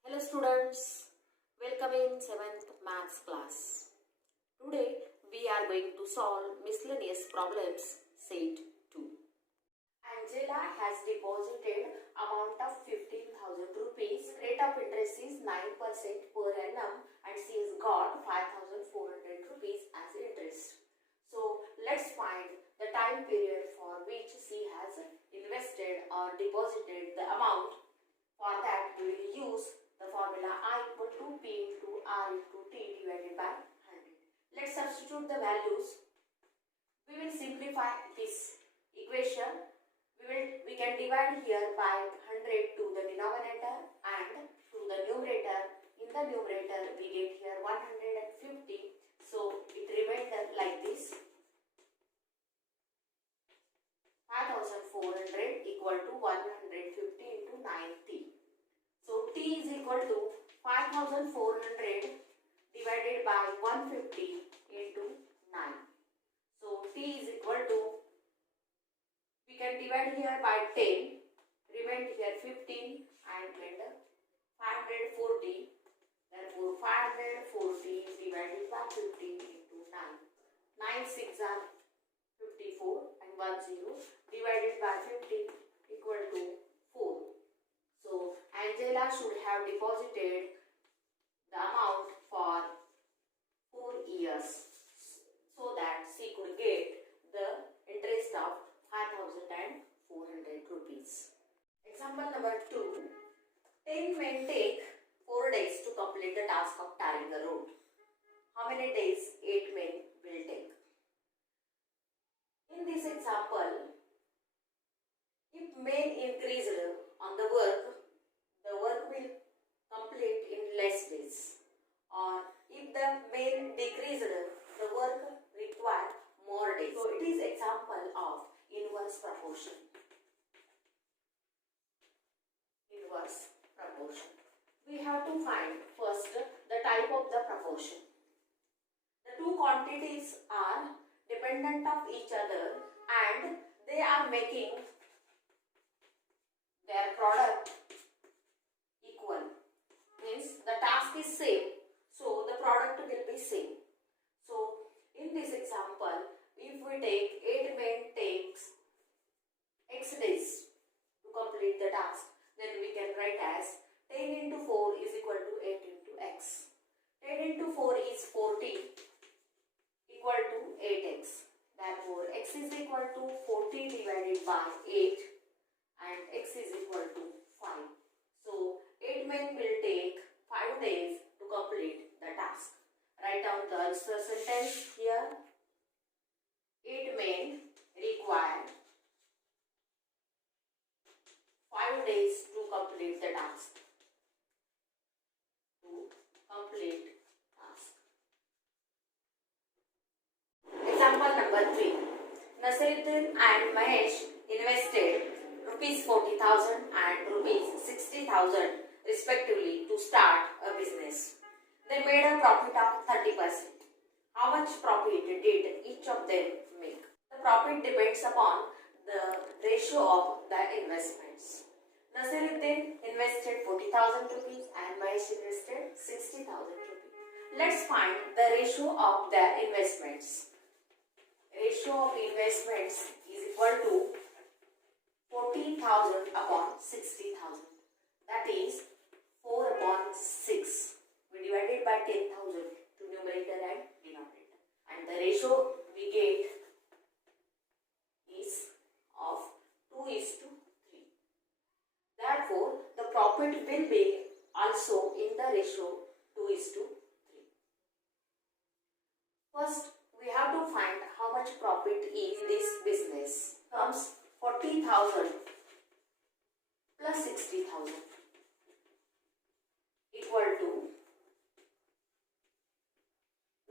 Hello students, welcome in 7th maths class. Today we are going to solve miscellaneous problems set 2. Angela has deposited amount of 15,000 rupees. Rate of interest is 9% per annum and she has got 5,400 rupees as interest. So let's find the time period for which she has invested or deposited the amount. For that we will use the formula I equal to P into R into T divided by 100. Let's substitute the values. We will simplify this equation. We can divide here by 100 to the denominator and to the numerator. In the numerator we get here 150. So it remains like this. 5,400 equal to 150 into 90. So T is equal to 5,400 divided by 150 into 9. So T is equal to, we can divide here by 10, remain here 15 and 540. Therefore 540 divided by 15 into 9. 9 6 are 54 and 1 0 divided by 15 equal to 4. So Angela should have deposited the amount for 4 years so that she could get the interest of 5,400 rupees. Example number 2. 10 men take 4 days to complete the task of tarring the road. How many days 8 men will take? In this example, if men increased on the work will complete in less days. Or if the men decreased, the work require more days. So it is example of inverse proportion. Inverse proportion. We have to find first the type of the proportion. The two quantities are dependent of each other and they are making their product equal. Means the task is same, so the product will be same. So in this example, if we take 8 men takes x days to complete the task, then we can write as 10 into 4 is equal to 8 into x. 10 into 4 is 40 equal to 8x. Therefore x is equal to 40 divided by 8 and x is equal to 5. So 8 men will take 5 days to complete the task. Write down the answer sentence here. 8 men require 5 days to complete the task. Example number 3. Nasiruddin and Mahesh invested rupees 40,000 and rupees 60,000 respectively to start a business. They made a profit of 30%. How much profit did each of them make? The profit depends upon the ratio of the investments. Nasiruddin invested 40,000 rupees and Mahesh invested 60,000 rupees. Let's find the ratio of their investments. Ratio of investments is equal to 40,000 upon 60,000. That is 4 upon 6. We divided by 10,000 to numerator and denominator. And the ratio we get is of 2:3. Therefore, the profit will be also in the ratio 2:3. First, we have to find how much profit is in this business. Comes 40,000 plus 60,000 equal to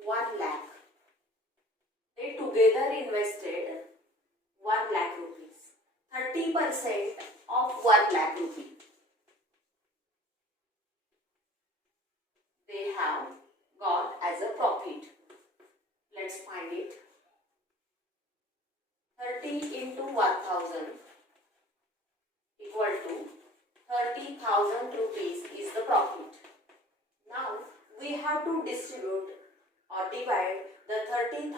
1 lakh. They together invested 1 lakh rupees. 30% of 1 lakh rupee. They have got as a profit. Let's find it. 30 into 1000 equal to 30,000 rupees is the profit. Now we have to distribute or divide the 30,000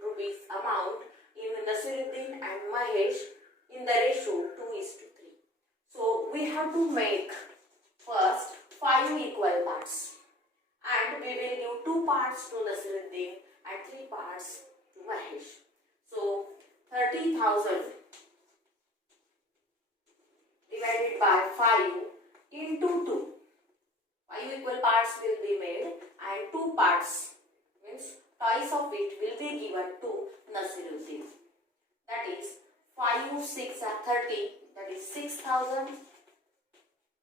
rupees amount in Nasiruddin and Mahesh in the ratio 2:3. So we have to make first 5 equal parts, and we will give 2 parts to Nasiruddin and 3 parts to Mahesh. So 30,000 divided by 5 into 2. 5 equal parts will be made and 2 parts means twice of it will be given to Nasiruddin. That is 5 6 are 30, that is 6,000.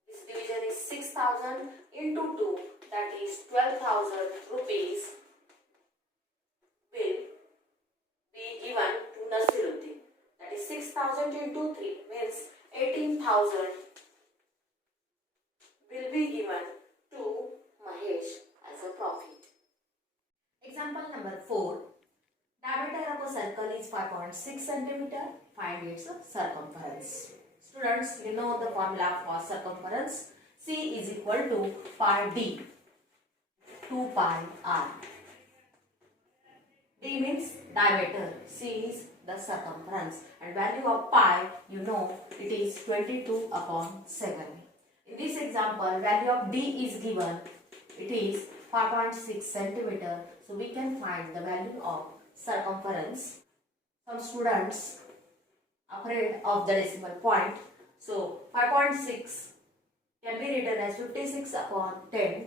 This division is 6,000 into 2, that is 12,000 rupees will be given to Nasiruddin. That is 6,000 into 3 means 18,000 will be given to Mahesh as a profit. Example number 4. Diameter of a circle is 5.6 cm. Find its circumference. Students, you know the formula for circumference. C is equal to pi d, 2 pi r. D means diameter, C is the circumference, and value of pi, you know, it is 22 upon 7. In this example, value of D is given, it is 5.6 centimeter. So we can find the value of circumference. Some students afraid of the decimal point. So 5.6 can be written as 56 upon 10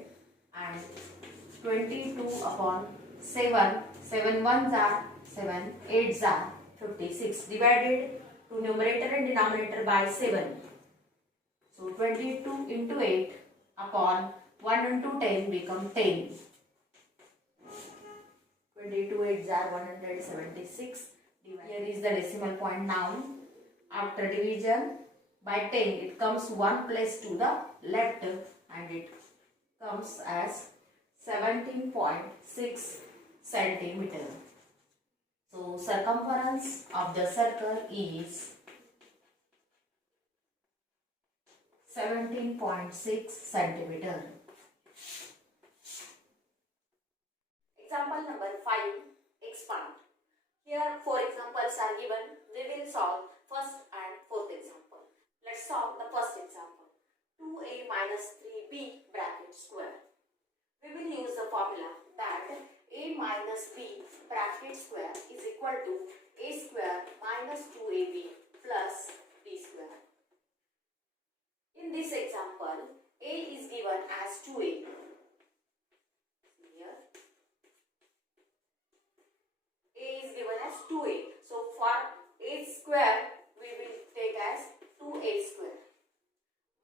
and 22 upon 7. 7 ones are 7, 8s are 56. Divided to numerator and denominator by 7. So 22 into 8 upon 1 into 10 become 10. 22 8s are 176. Here is the decimal point now. After division by 10, it comes 1 place to the left and it comes as 17.6 centimeter. So circumference of the circle is 17.6 centimeter. Example number 5. Expand. Here 4 examples are given. We will solve first and fourth example. Let's solve the first example. 2a minus 3b bracket square. We will use the formula that a minus b bracket square is equal to a square minus 2ab plus b square. In this example, a is given as 2a. Here, a is given as 2a. So for a square, we will take as 2a square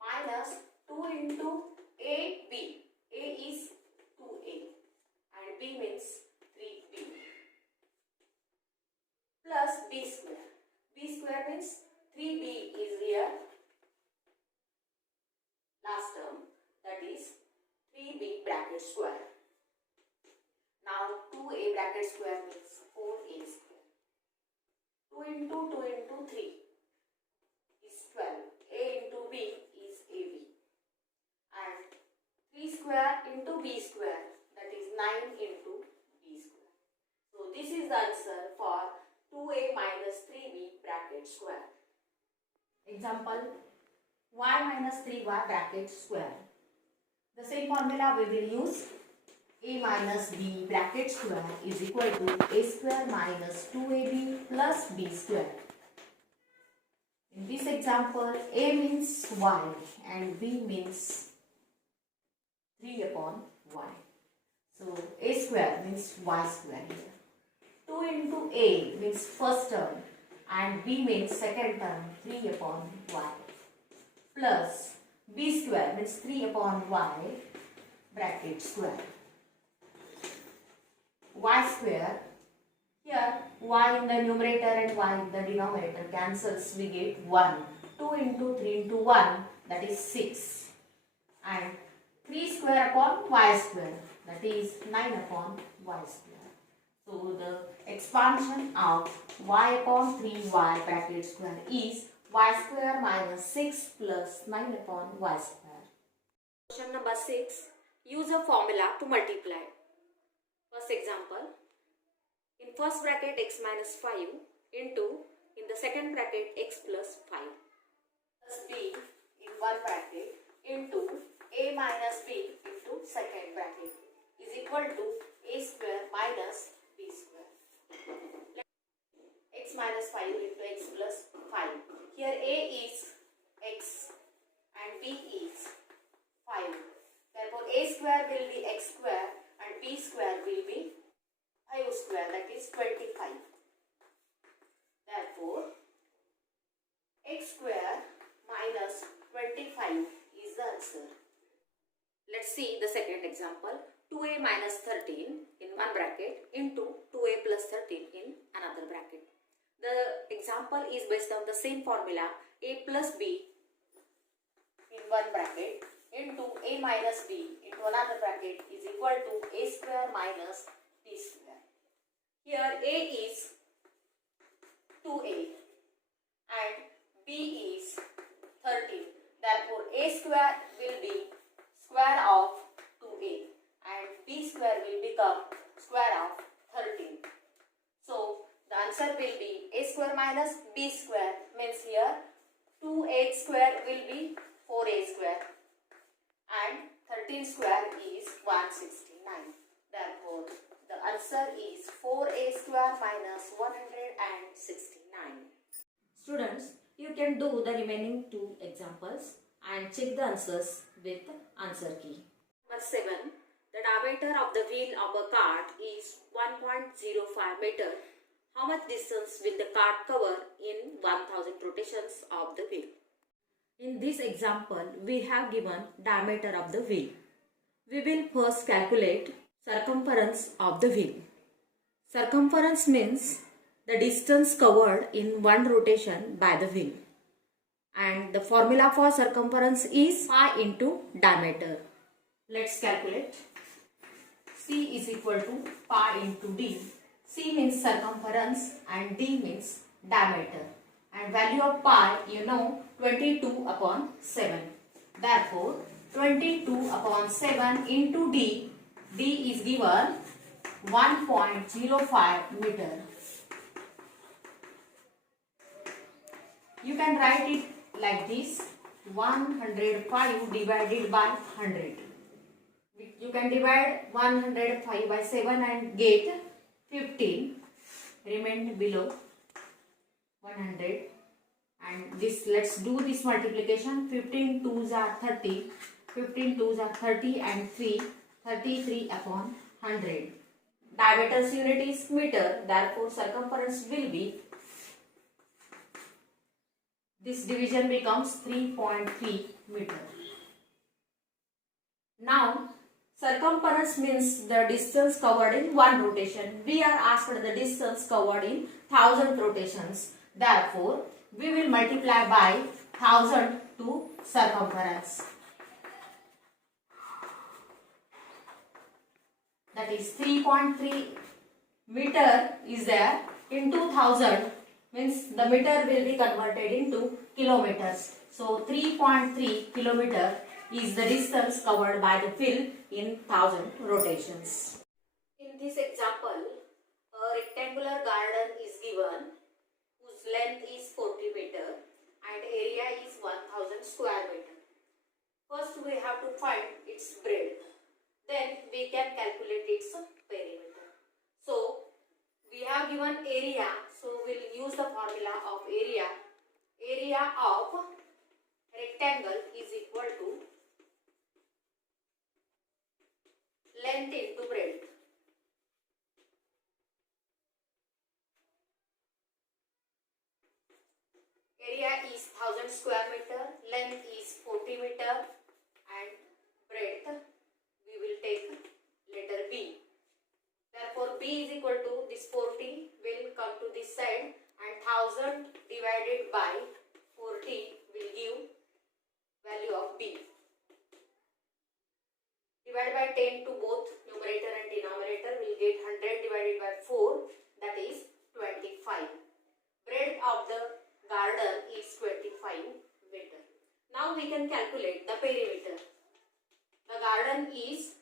minus 2 into ab. A is 2a and b means 3b plus b square. B square means 3b is here. Last term, that is 3b bracket square. Now 2a bracket square means 4a square. 2 into 2 into 3 is 12. A into b is ab. And 3 square into b square, that is 9 into b square. So this is the answer for 2a minus 3b bracket square. Example, y minus 3y bracket square. The same formula we will use. A minus b bracket square is equal to a square minus 2ab plus b square. In this example, a means y and b means 3 upon y. So a square means y square here. 2 into a means first term and b means second term, 3 upon y. Plus b square means 3 upon y bracket square. Y square, here y in the numerator and y in the denominator cancels, we get 1. 2 into 3 into 1, that is 6. And 3 square upon y square, that is 9 upon y square. So the expansion of y upon 3y bracket square is y square minus 6 plus 9 upon y square. Question number 6. Use a formula to multiply. First example. In first bracket x minus 5 into in the second bracket x plus 5 plus b in one bracket into a minus b into second bracket is equal to a square minus b square. X minus 5 into x plus 5. Here a is x and b is 5. Therefore a square will be x square and b square will be 5 square, that is 25. Therefore x square minus 25 is the answer. Let's see the second example. 2a minus 13 in one bracket into 2a plus 13 in another bracket. The example is based on the same formula, a plus b in one bracket into a minus b into another bracket is equal to a square minus b square. Here a is 2a and b is 13. Therefore a square will be square of 2a and b square will become square of 13. So the answer will be a square minus b square, means here 2a square will be 4a square and 13 square is 169. Therefore the answer is 4a square minus 169. Students, you can do the remaining two examples and check the answers with answer key. Number 7. The diameter of the wheel of a cart is 1.05 meter. How much distance will the cart cover in 1000 rotations of the wheel? In this example, we have given diameter of the wheel. We will first calculate circumference of the wheel. Circumference means the distance covered in one rotation by the wheel. And the formula for circumference is pi into diameter. Let's calculate. C is equal to pi into d. C means circumference and d means diameter. And value of pi, you know, 22 upon 7. Therefore, 22 upon 7 into d. D is given 1.05 meter. You can write it like this, 105 divided by 100. You can divide 105 by 7 and get 15. Remain below 100. And this, let's do this multiplication. 15 2s are 30. 15 2s are 30 and 3. 33 upon 100. Diameter's unit is meter. Therefore, circumference will be, this division becomes 3.3 meter. Now, circumference means the distance covered in one rotation. We are asked for the distance covered in 1000 rotations. Therefore, we will multiply by 1000 to circumference. That is 3.3 meter is there into 1000, means the meter will be converted into kilometers. So 3.3 kilometer is the distance covered by the wheel in 1000 rotations. In this example, a rectangular garden is given whose length is 40 meter and area is 1000 square meter. First we have to find its breadth. Then we can calculate its perimeter. So we have given area, so we will use the formula of area. Area of rectangle is equal to length into breadth. Area is 1000 square meter, length is 40 meter and breadth we will take letter B. Therefore, B is equal to this 40 will come to this side and 1000 divided by 40 will give value of B. Divide by 10 to both numerator and denominator will get 100 divided by 4, that is 25. Breadth of the garden is 25 meter. Now we can calculate the perimeter. The garden is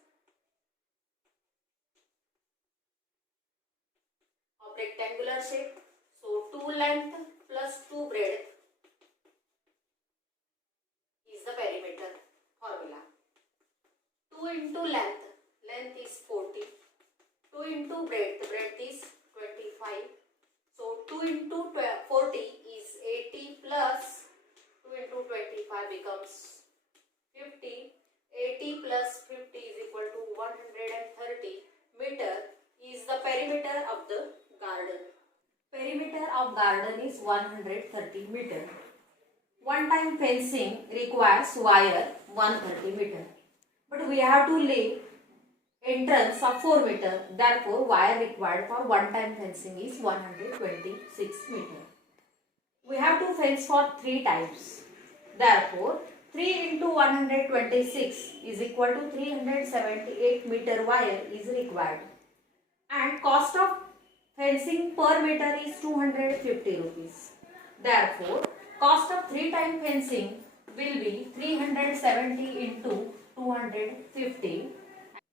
of rectangular shape. So 2 length plus 2 breadth is the perimeter formula. 2 into length, length is 40. 2 into breadth, breadth is 25. So 2 into 40 is 80 plus 2 into 25 becomes 50. 80 plus 50 is equal to 130 meter is the perimeter of the garden. Perimeter of garden is 130 meter. One time fencing requires wire 130 meter. But we have to lay entrance of 4 meter. Therefore, wire required for one time fencing is 126 meter. We have to fence for 3 times. Therefore, 3 into 126 is equal to 378 meter wire is required. And cost of fencing per meter is 250 rupees. Therefore, cost of 3 time fencing will be 370 into 250,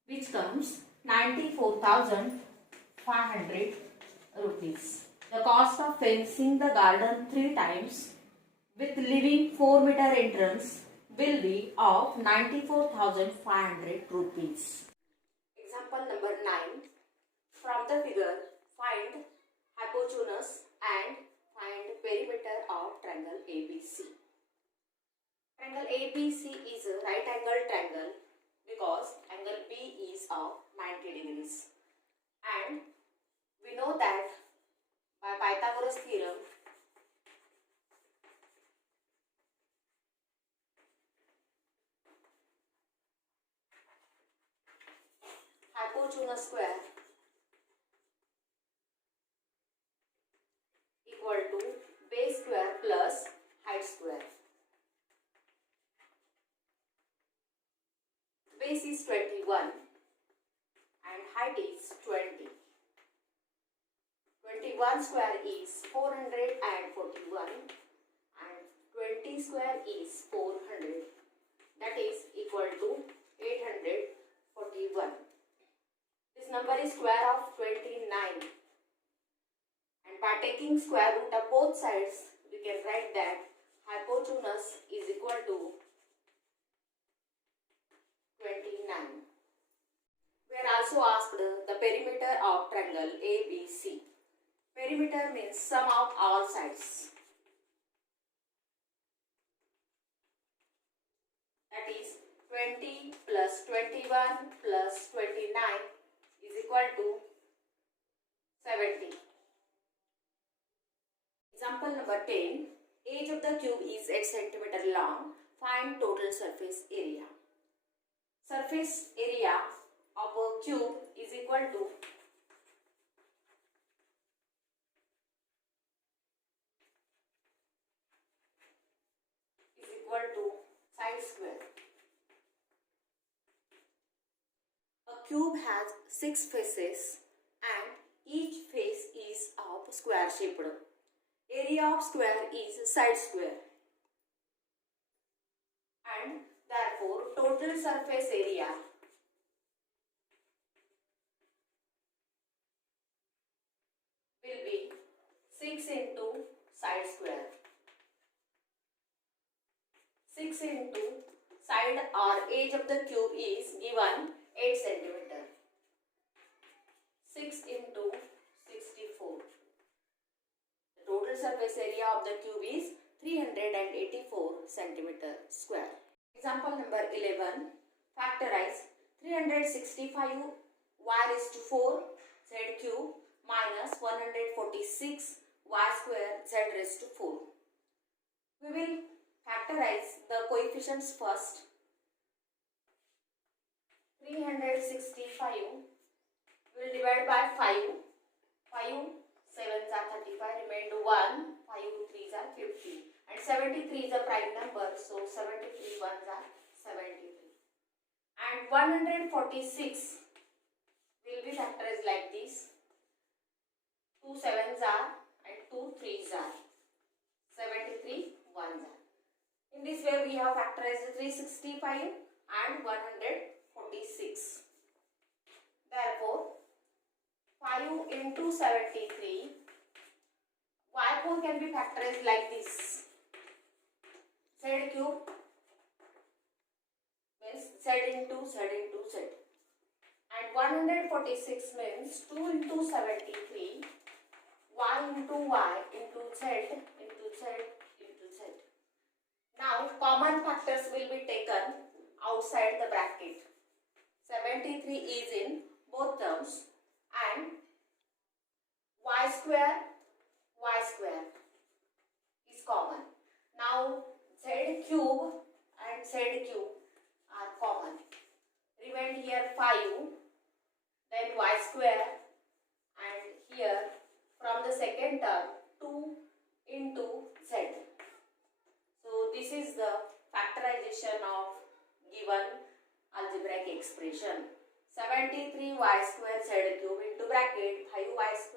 which comes 94,500 rupees. The cost of fencing the garden 3 times with leaving 4 meter entrance will be of 94,500 rupees. Example number 9. From the figure, find hypotenuse and find perimeter of triangle ABC. Triangle ABC is a right angle triangle because angle B is of 90 degrees. And we know that by Pythagorean theorem, hypotenuse square equal to base square plus height square. Base is 21 and height is 20. 21 square is 441 and 20 square is 400. That is equal to 841. This number is square of 29. And by taking square root of both sides, we can write that hypotenuse is equal to 29. We are also asked the perimeter of triangle ABC. Perimeter means sum of all sides. That is 20 plus 21 plus 29 is equal to 70. Example number 10. Age of the cube is 8 cm long. Find total surface area. Surface area of a cube is equal to side square. A cube has 6 faces and each face is of square shaped. Area of square is side square. And therefore total surface area will be 6 into side square. 6 into side or edge of the cube is given 8 cm. 6 into 64. The total surface area of the cube is 384 cm square. Example number 11. Factorize 365 y raised to 4 z cube minus 146 y square z raised to 4. We will factorize the coefficients first. 365 will divide by 5. 5 7s are 35, remain 1. 5 3s are 50. And 73 is a prime number, so 73 1s are 73. And 146 will be factorized like this. 2 7s are and 2 3s are. 73 ones are. In this way we have factorized 365 and 146. Therefore 5 into 73, y4 can be factorized like this. Z cube means z into z into z. And 146 means 2 into 73, y into y into z into z into z. Now common factors will be taken outside the bracket. 73 is in both terms and y square is common. Now z cube and z cube are common. Remain here 5, then y square, and here from the second term 2 into z. So this is the factorization of given algebraic expression. 73 y square z cube into bracket 5y square